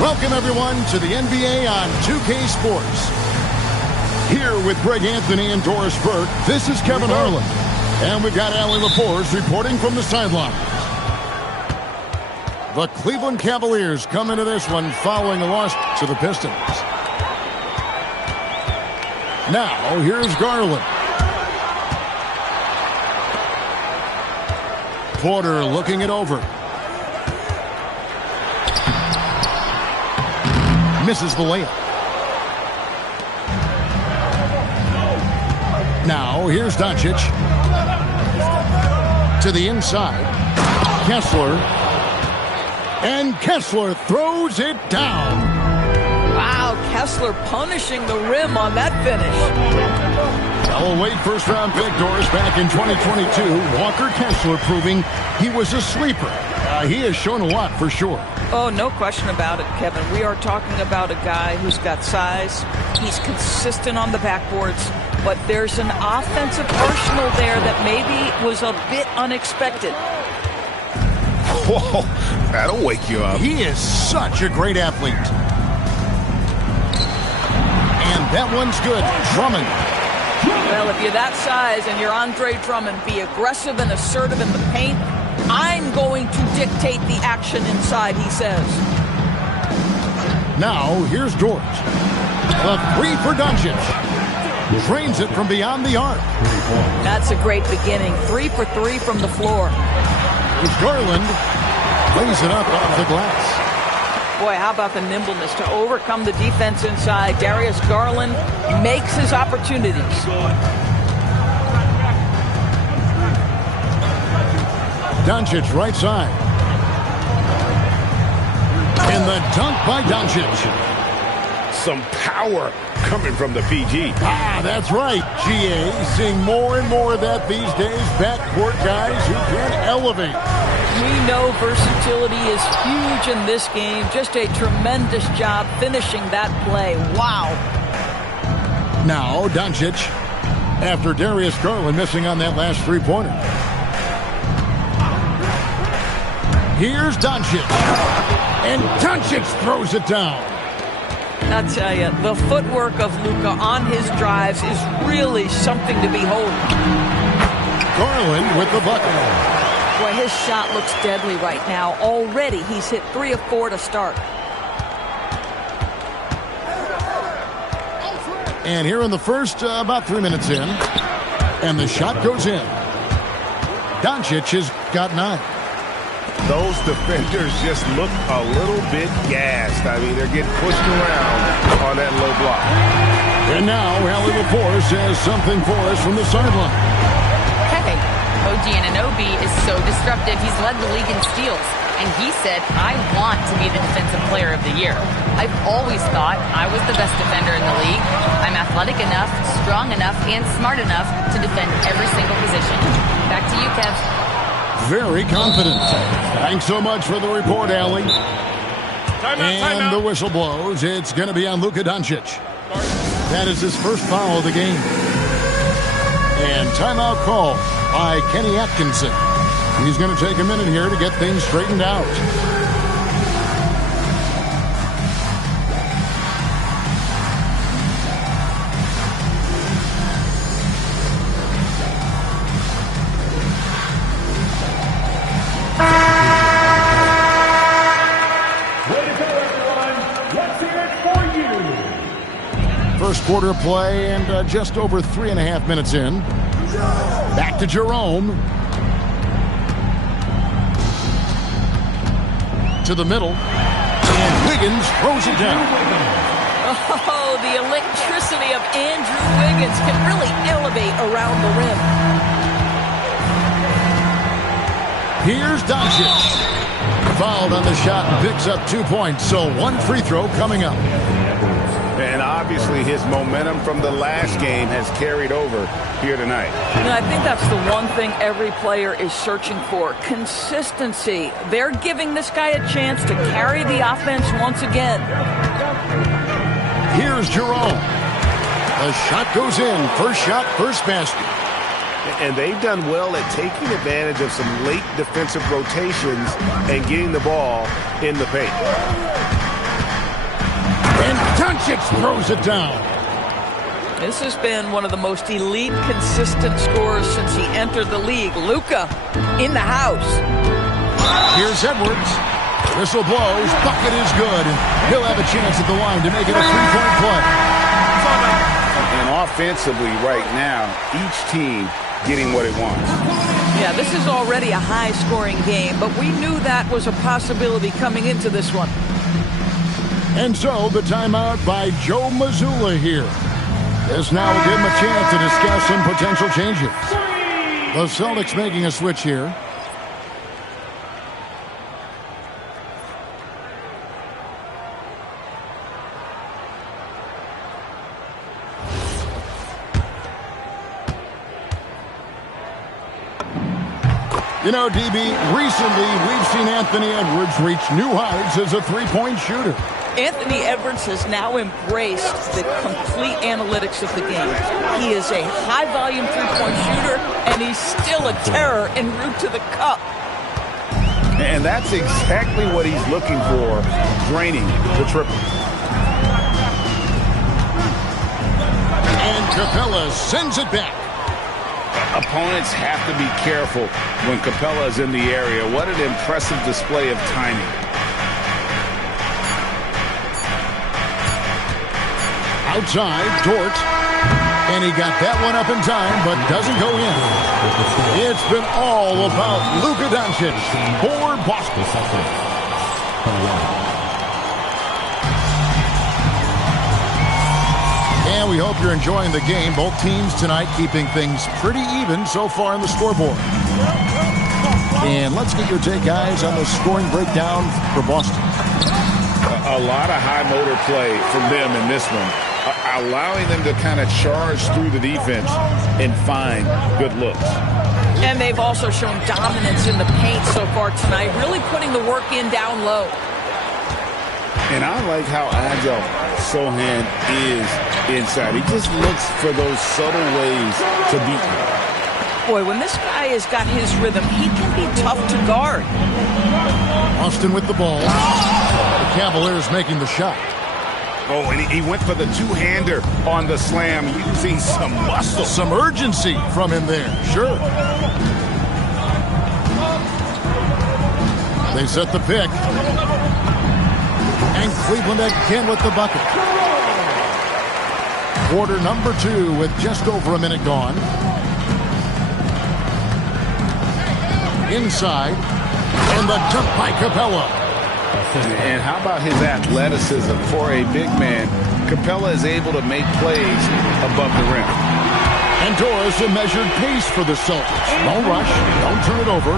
Welcome, everyone, to the NBA on 2K Sports. Here with Greg Anthony and Doris Burke, this is Kevin Harlan. And we've got Allie LaForce reporting from the sideline. The Cleveland Cavaliers come into this one following a loss to the Pistons. Now, here's Garland. Porter looking it over. Misses the layup. Now, here's Doncic. To the inside. Kessler. And Kessler throws it down. Wow, Kessler punishing the rim on that finish. Late first-round pick, Doris, back in 2022. Walker Kessler proving he was a sleeper. He has shown a lot for sure. Oh, no question about it, Kevin. We are talking about a guy who's got size. He's consistent on the backboards, but there's an offensive arsenal there that maybe was a bit unexpected. Whoa, that'll wake you up. He is such a great athlete. And that one's good. Drummond. Well, if you're that size and you're Andre Drummond, be aggressive and assertive in the paint. I'm going to dictate the action inside, he says. Now, here's George. The three for Doncic. Drains it from beyond the arc. That's a great beginning. 3 for 3 from the floor. Here's Garland. Lays it up off the glass. Boy, how about the nimbleness to overcome the defense inside. Darius Garland makes his opportunities. Doncic right side. And the dunk by Doncic. Some power coming from the PG. That's right, GA. Seeing more and more of that these days. Backcourt guys who can elevate. We know versatility is huge in this game. Just a tremendous job finishing that play. Wow. Now, Doncic, after Darius Garland missing on that last three-pointer. Here's Doncic. And Doncic throws it down. I'll tell you, the footwork of Luka on his drives is really something to behold. Garland with the bucket. Boy, his shot looks deadly right now. Already, he's hit 3 of 4 to start. And here in the first, about 3 minutes in. And the shot goes in. Doncic has got 9. Those defenders just look a little bit gassed. I mean, they're getting pushed around on that low block. And now, Allie LaForce has something for us from the sideline. Hey, OG Anunoby is so disruptive. He's led the league in steals. And he said, I want to be the defensive player of the year. I've always thought I was the best defender in the league. I'm athletic enough, strong enough, and smart enough to defend every single position. Back to you, Kev. Very confident. Thanks so much for the report, Allie. And the whistle blows. It's going to be on Luka Doncic. That is his first foul of the game. And timeout call by Kenny Atkinson. He's going to take a minute here to get things straightened out. First quarter play and just over 3.5 minutes in. Back to Jerome. To the middle. And Wiggins throws it down. Oh, the electricity of Andrew Wiggins can really elevate around the rim. Here's Doncic. Fouled on the shot and picks up 2 points. So 1 free throw coming up. And obviously his momentum from the last game has carried over here tonight. And I think that's the one thing every player is searching for. Consistency. They're giving this guy a chance to carry the offense once again. Here's Jerome. The shot goes in. First shot, first basket. And they've done well at taking advantage of some late defensive rotations and getting the ball in the paint. And Doncic throws it down. This has been one of the most elite, consistent scorers since he entered the league. Luka in the house. Here's Edwards. Whistle blows. Bucket is good. He'll have a chance at the line to make it a three-point play. And offensively right now, each team getting what it wants. Yeah, this is already a high-scoring game, but we knew that was a possibility coming into this one. And so the timeout by Joe Mazzulla here. This now will give him a chance to discuss some potential changes. The Celtics making a switch here. You know, DB, recently we've seen Anthony Edwards reach new heights as a three-point shooter. Anthony Edwards has now embraced the complete analytics of the game. He is a high-volume three-point shooter, and he's still a terror en route to the cup. And that's exactly what he's looking for, draining the triple. And Capella sends it back. Opponents have to be careful when Capella is in the area. What an impressive display of timing. Outside, Dort. And he got that one up in time, but doesn't go in. It's been all about Luka Doncic for Boston. And we hope you're enjoying the game. Both teams tonight keeping things pretty even so far in the scoreboard. And let's get your take, guys, on the scoring breakdown for Boston. A lot of high motor play from them in this one, allowing them to kind of charge through the defense and find good looks. And they've also shown dominance in the paint so far tonight, really putting the work in down low. And I like how agile Sohan is inside. He just looks for those subtle ways to beat him. Boy, when this guy has got his rhythm, he can be tough to guard. Austin with the ball. The Cavaliers making the shot. Oh, and he went for the two-hander on the slam, using some muscle. Some urgency from him there, sure. They set the pick. And Cleveland again with the bucket. Quarter number 2 with just over a minute gone. Inside. And the dunk by Capella. And how about his athleticism for a big man? Capella is able to make plays above the rim. And Doris, a measured pace for the Celtics. Don't rush, don't turn it over,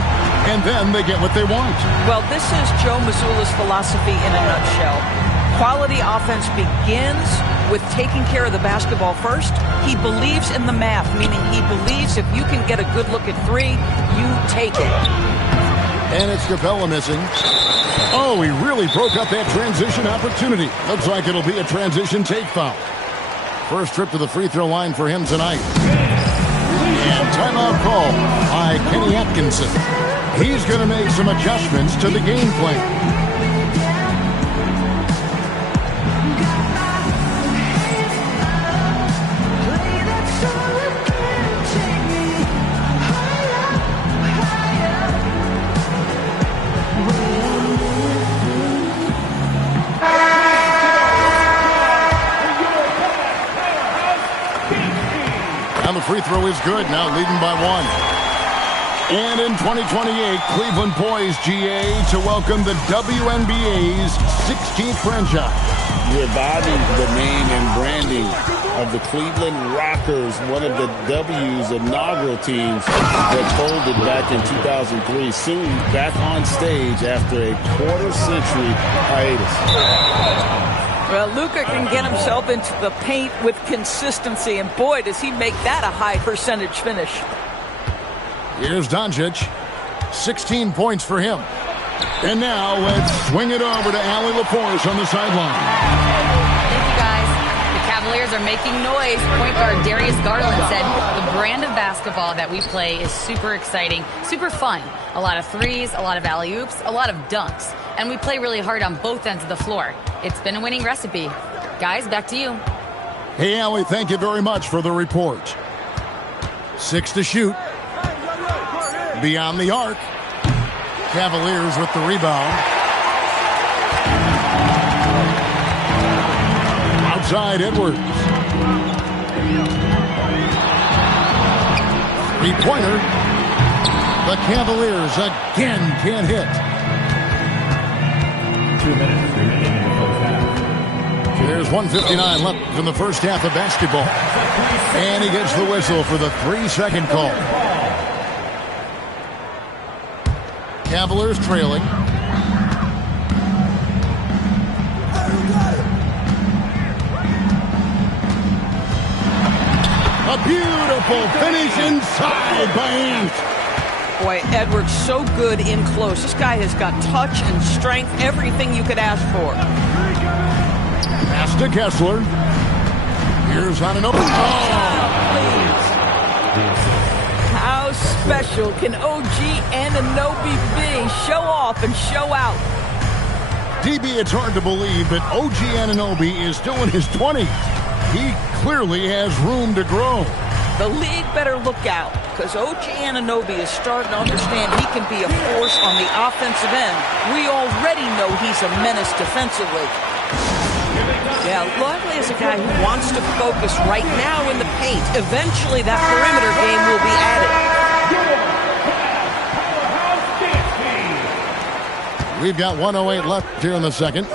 and then they get what they want. Well, this is Joe Mazzulla's philosophy in a nutshell. Quality offense begins with taking care of the basketball first. He believes in the math, meaning he believes if you can get a good look at three, you take it. And it's Capella missing. Oh, he really broke up that transition opportunity. Looks like it'll be a transition take foul. First trip to the free throw line for him tonight. And timeout call by Kenny Atkinson. He's going to make some adjustments to the game plan. The free throw is good, now leading by 1. And in 2028, Cleveland poised, GA, to welcome the WNBA's 16th franchise. Reviving the name and branding of the Cleveland Rockers, one of the W's inaugural teams that folded back in 2003, soon back on stage after a quarter-century hiatus. Well, Luka can get himself into the paint with consistency, and boy, does he make that a high percentage finish. Here's Doncic. 16 points for him. And now let's swing it over to Allie LaForce on the sideline. Thank you, guys. The Cavaliers are making noise. Point guard Darius Garland said, the brand of basketball that we play is super exciting, super fun. A lot of threes, a lot of alley-oops, a lot of dunks. And we play really hard on both ends of the floor. It's been a winning recipe. Guys, back to you. Hey, Allie, thank you very much for the report. 6 to shoot. Beyond the arc. Cavaliers with the rebound. Outside Edwards. Three-pointer. The Cavaliers again can't hit. 2 minutes remaining in the first half. There's 1:59 left in the first half of basketball. And he gets the whistle for the 3-second call. Cavaliers trailing. A beautiful finish inside by Ant. Boy, Edwards so good in close. This guy has got touch and strength, everything you could ask for. Pass to Kessler. Here's on an open. How special can OG Anunoby be? Show off and show out. DB, it's hard to believe that OG Anunoby is still in his 20s. He clearly has room to grow. The league better look out, because OG Anunoby is starting to understand he can be a force on the offensive end. We already know he's a menace defensively. Yeah, Lively is a guy who wants to focus right now in the paint. Eventually, that perimeter game will be added. We've got 1:08 left here in the second.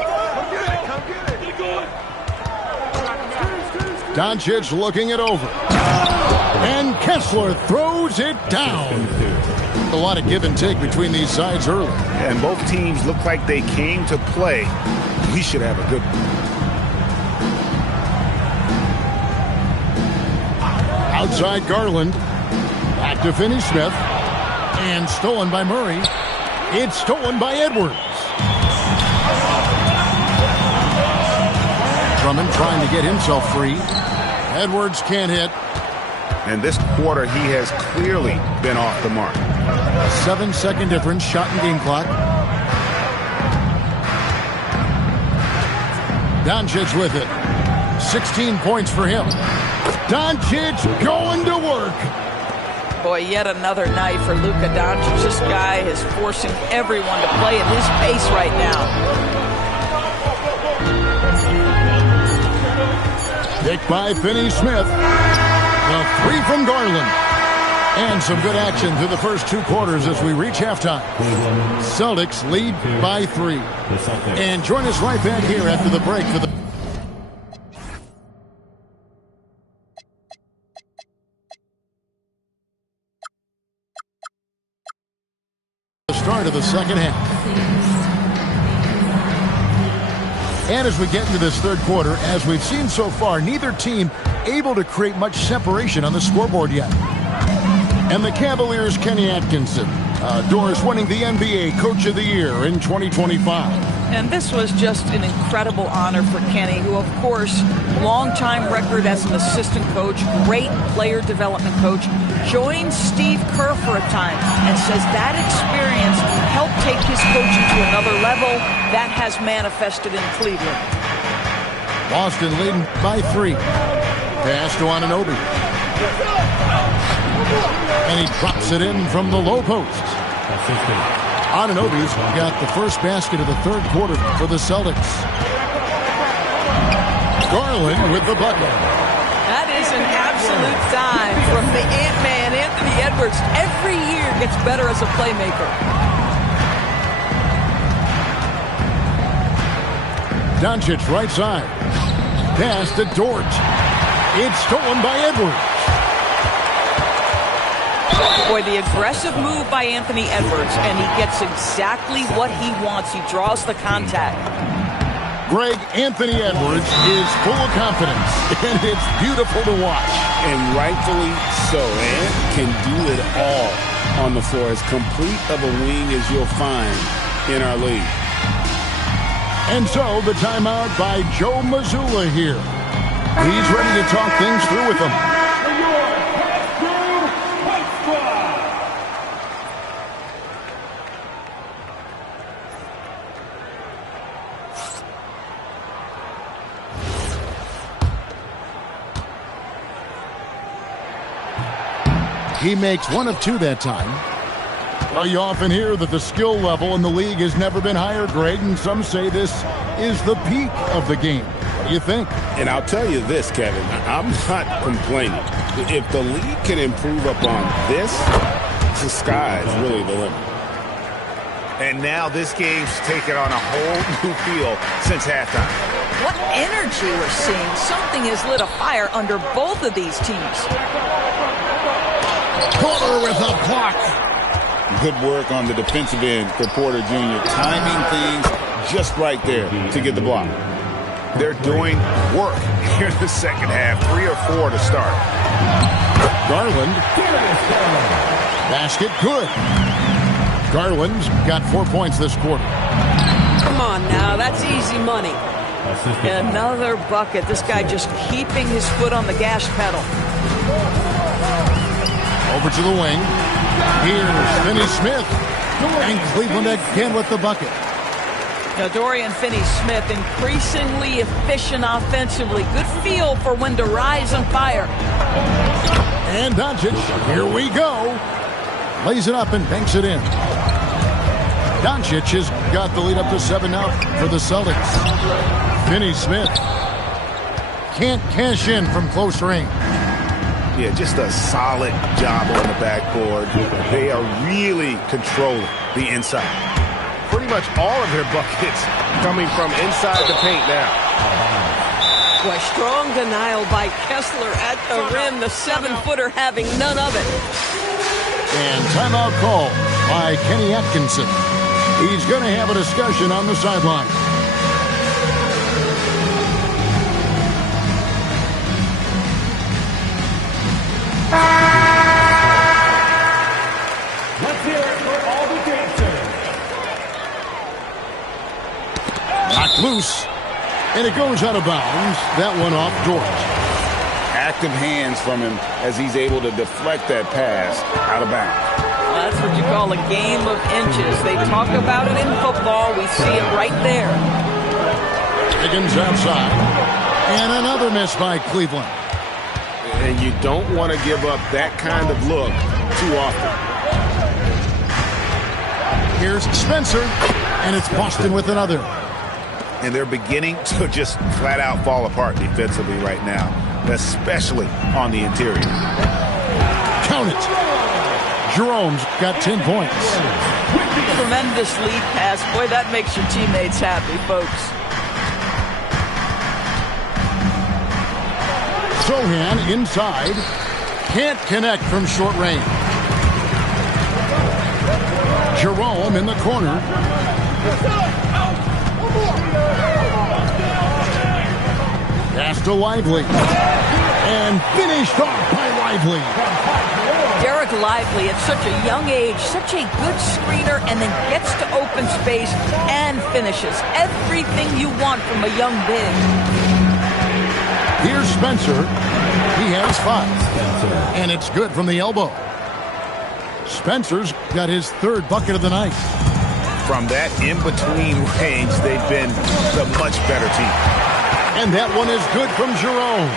Doncic looking it over. And Kessler throws it down. A lot of give and take between these sides early. And both teams look like they came to play. We should have a good one. Outside Garland. Back to Finney-Smith. And stolen by Murray. It's stolen by Edwards. Drummond trying to get himself free. Edwards can't hit. And this quarter, he has clearly been off the mark. 7-second difference, shot and game clock. Doncic with it. 16 points for him. Doncic going to work. Boy, yet another night for Luka Doncic. This guy is forcing everyone to play at his pace right now. Picked by Finney-Smith. The three from Garland. And some good action through the first 2 quarters as we reach halftime. Celtics lead by 3. And join us right back here after the break for the start of the second half. And as we get into this third quarter, as we've seen so far, neither team able to create much separation on the scoreboard yet. And the Cavaliers' Kenny Atkinson, Doris winning the NBA Coach of the Year in 2025. And this was just an incredible honor for Kenny, who, of course, long-time record as an assistant coach, great player development coach, joined Steve Kerr for a time and says that experience helped take his coaching to another level. That has manifested in Cleveland. Boston leading by 3. Pass to Anunoby. And he drops it in from the low post. Anunoby's got the first basket of the third quarter for the Celtics. Garland with the bucket. That is an absolute dime from the Ant-Man, Anthony Edwards. Every year gets better as a playmaker. Doncic right side. Pass to Dort. It's stolen by Edwards. Boy, the aggressive move by Anthony Edwards, and he gets exactly what he wants. He draws the contact. Greg, Anthony Edwards is full of confidence, and it's beautiful to watch. And rightfully so. Ant can do it all on the floor. As complete of a wing as you'll find in our league. And so the timeout by Joe Mazzulla here. He's ready to talk things through with them. He makes one of two that time. Well, you often hear that the skill level in the league has never been higher, Greg, and some say this is the peak of the game. What do you think? And I'll tell you this, Kevin, I'm not complaining. If the league can improve upon this, the sky is really the limit. And now this game's taken on a whole new feel since halftime. What energy we're seeing. Something has lit a fire under both of these teams. Porter with a block. Good work on the defensive end for Porter Jr. Timing things just right there to get the block. They're doing work here in the second half. 3 or 4 to start. Garland. Basket good. Garland's got 4 points this quarter. Come on now, that's easy money. Another bucket. This guy just keeping his foot on the gas pedal. Over to the wing. Here's Finney-Smith. And Cleveland again with the bucket. Now, Dorian Finney-Smith increasingly efficient offensively. Good feel for when to rise and fire. And Doncic, here we go. Lays it up and banks it in. Doncic has got the lead up to 7 now for the Celtics. Finney-Smith can't cash in from close range. Yeah, just a solid job on the backboard. They are really controlling the inside. Pretty much all of their buckets coming from inside the paint now. Boy, strong denial by Kessler at the rim. The 7-footer having none of it. And timeout call by Kenny Atkinson. He's going to have a discussion on the sideline. Let's hear it for all the dancers. Knocked loose. And it goes out of bounds. That one off George. Active hands from him as he's able to deflect that pass out of bounds. That's what you call a game of inches. They talk about it in football. We see it right there. Higgins outside. And another miss by Cleveland. And you don't want to give up that kind of look too often. Here's Spencer. And it's Boston with another. And they're beginning to just flat out fall apart defensively right now, especially on the interior. Count it. Jerome's got 10 points. Tremendous lead pass. Boy, that makes your teammates happy, folks. Sohan inside. Can't connect from short range. Jerome in the corner. Pass to Lively. And finished off by Lively. Derek Lively at such a young age, such a good screener, and then gets to open space and finishes. Everything you want from a young big. Here's Spencer. He has 5. And it's good from the elbow. Spencer's got his 3rd bucket of the night. From that in-between range, they've been the much better team. And that one is good from Jerome.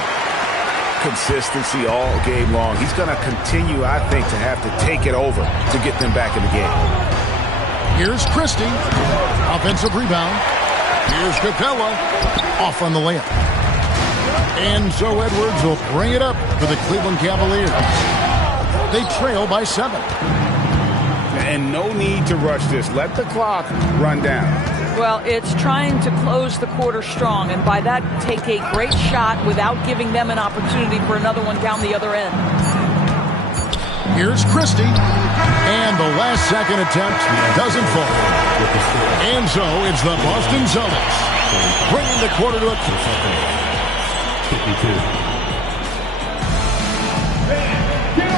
Consistency all game long. He's going to continue, I think, to have to take it over to get them back in the game. Here's Christie. Offensive rebound. Here's Capella. Off on the layup. And so Edwards will bring it up for the Cleveland Cavaliers. They trail by 7. And no need to rush this. Let the clock run down. Well, it's trying to close the quarter strong, and by that, take a great shot without giving them an opportunity for another one down the other end. Here's Christie. And the last second attempt doesn't fall. And so it's the Boston Celtics bringing the quarter to a close.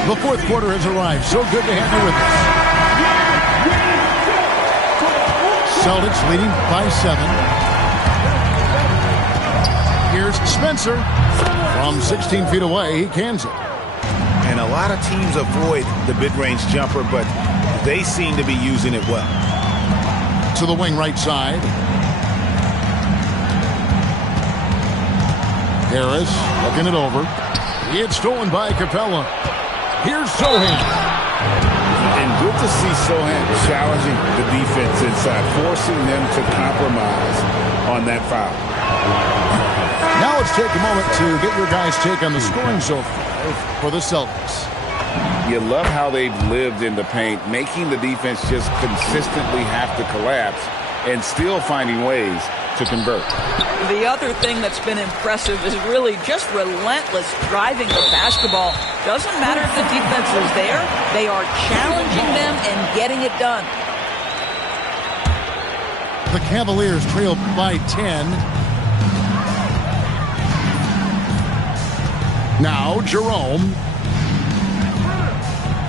The 4th quarter has arrived. So good to have you with us. Celtics leading by 7. Here's Spencer. From 16 feet away, he cans it. And a lot of teams avoid the mid-range jumper, but they seem to be using it well. To the wing right side. Harris looking it over. It's stolen by Capella. Here's Sohan. And good to see Sohan challenging the defense inside, forcing them to compromise on that foul. Now let's take a moment to get your guys' take on the scoring so far for the Celtics. You love how they've lived in the paint, making the defense just consistently have to collapse and still finding ways to convert. The other thing that's been impressive is really just relentless driving the basketball. Doesn't matter if the defense is there, they are challenging them and getting it done. The Cavaliers trail by 10. Now Jerome.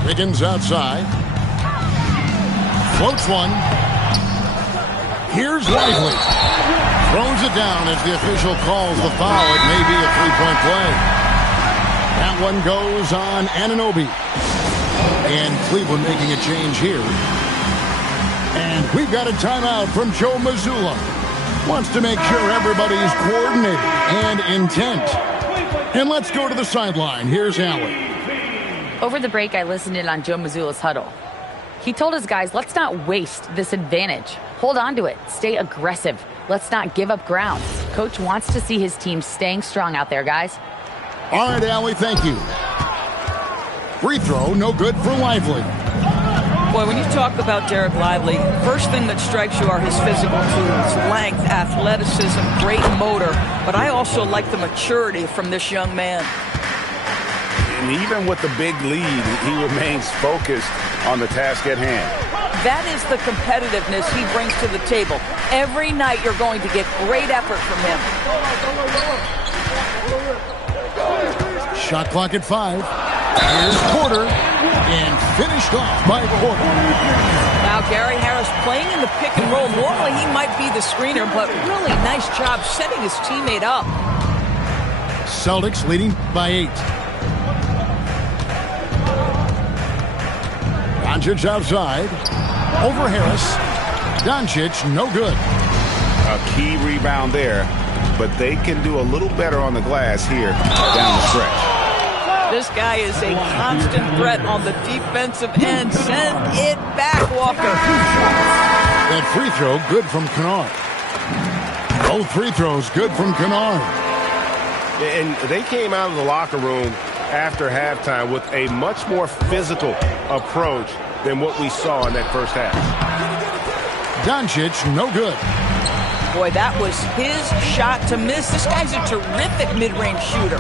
Wiggins outside. Floats one. Here's Lively. Throws it down as the official calls the foul. It may be a three-point play. That one goes on Anunoby. And Cleveland making a change here. And we've got a timeout from Joe Mazzulla. Wants to make sure everybody's coordinated and intent. And let's go to the sideline. Here's Allen. Over the break, I listened in on Joe Mazzulla's huddle. He told his guys, let's not waste this advantage. Hold on to it. Stay aggressive. Let's not give up ground. Coach wants to see his team staying strong out there, guys. All right, Allie, thank you. Free throw, no good for Lively. Boy, when you talk about Derek Lively, first thing that strikes you are his physical tools, length, athleticism, great motor. But I also like the maturity from this young man. And even with the big lead, he remains focused on the task at hand. That is the competitiveness he brings to the table. Every night you're going to get great effort from him. Shot clock at 5. Here's Porter. And finished off by Porter. Now Gary Harris playing in the pick and roll. Normally he might be the screener, but really nice job setting his teammate up. Celtics leading by 8. Doncic outside. Over Harris. Doncic, no good. A key rebound there, but they can do a little better on the glass here down the stretch. This guy is a constant threat on the defensive end. Send it back, Walker. That free throw, good from Kennard. Both free throws, good from Kennard. And they came out of the locker room after halftime with a much more physical approach than what we saw in that first half. Doncic, no good. Boy, that was his shot to miss. This guy's a terrific mid-range shooter.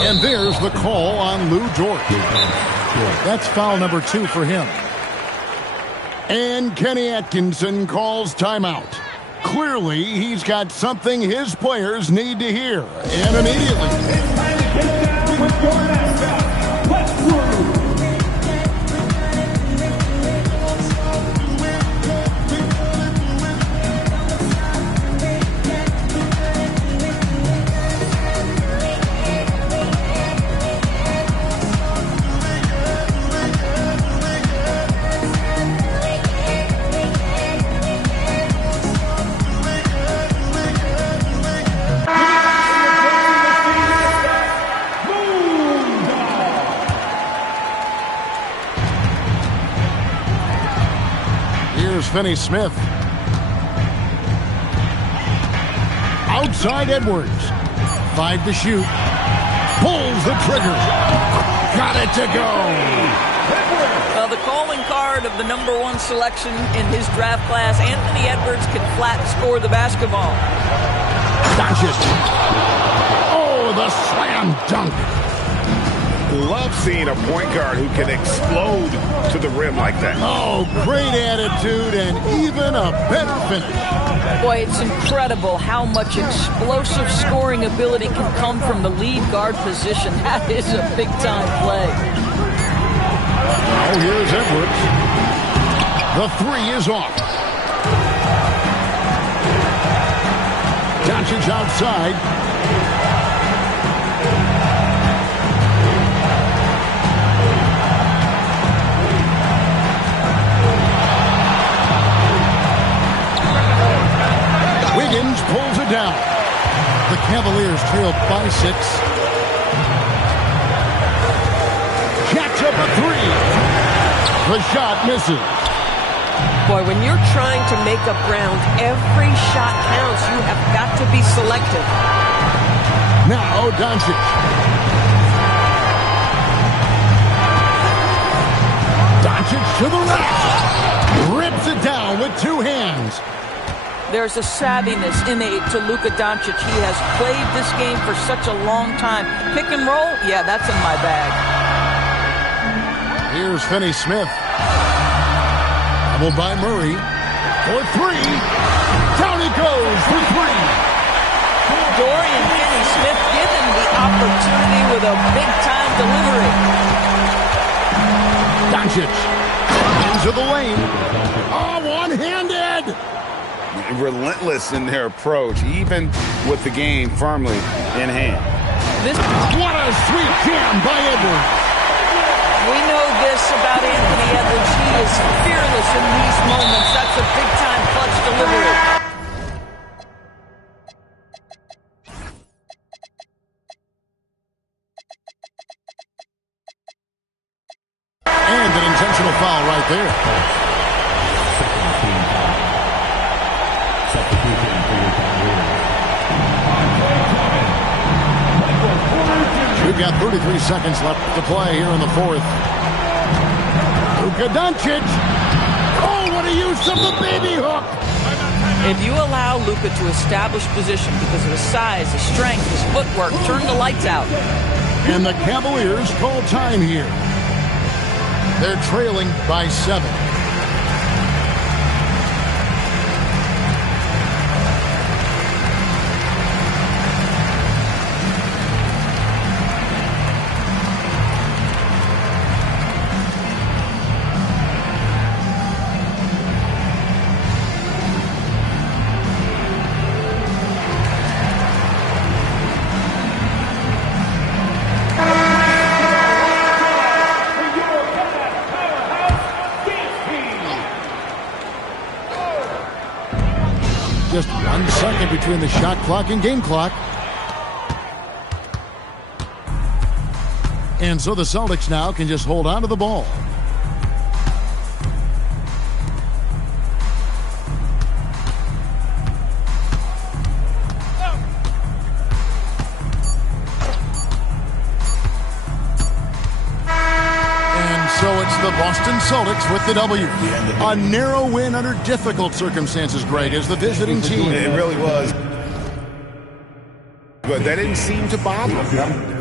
And there's the call on Lou Dort. That's foul number 2 for him. And Kenny Atkinson calls timeout. Clearly, he's got something his players need to hear. And immediately. Finney Smith. Outside Edwards. 5 to shoot. Pulls the trigger. Got it to go. The calling card of the #1 selection in his draft class, Anthony Edwards, can flat score the basketball. Doncic. Oh, the slam dunk. Love seeing a point guard who can explode to the rim like that. Oh, great attitude and even a better finish. Boy, it's incredible how much explosive scoring ability can come from the lead guard position. That is a big-time play. Now here's Edwards. The 3 is off. Doncic outside. Wiggins pulls it down. The Cavaliers trail by 6. The shot misses. Boy, when you're trying to make up ground, every shot counts. You have got to be selective. Now Doncic. Doncic to the rack. Rips it down with two hands. There's a savviness innate to Luka Doncic. He has played this game for such a long time. Pick and roll, yeah, that's in my bag. Here's Finney-Smith. Doubled by Murray. For three. Down he goes for three. Dorian Finney-Smith given the opportunity with a big-time delivery. Doncic into the lane. Oh, one-handed. Relentless in their approach, even with the game firmly in hand. What a sweet jam by Edwards. We know this about Anthony Edwards. He is fearless in these moments. That's a big-time clutch delivery. And an intentional foul right there. We've got 33 seconds left to play here in the fourth. Luka Doncic. Oh, what a use of the baby hook. If you allow Luka to establish position because of his size, his strength, his footwork, turn the lights out. And the Cavaliers call time here. They're trailing by 7. Just 1 second between the shot clock and game clock. And so the Celtics now can just hold on to the ball. So it's the Boston Celtics with the W. A narrow win under difficult circumstances, Greg, as the visiting team. It really was. But that didn't seem to bother them.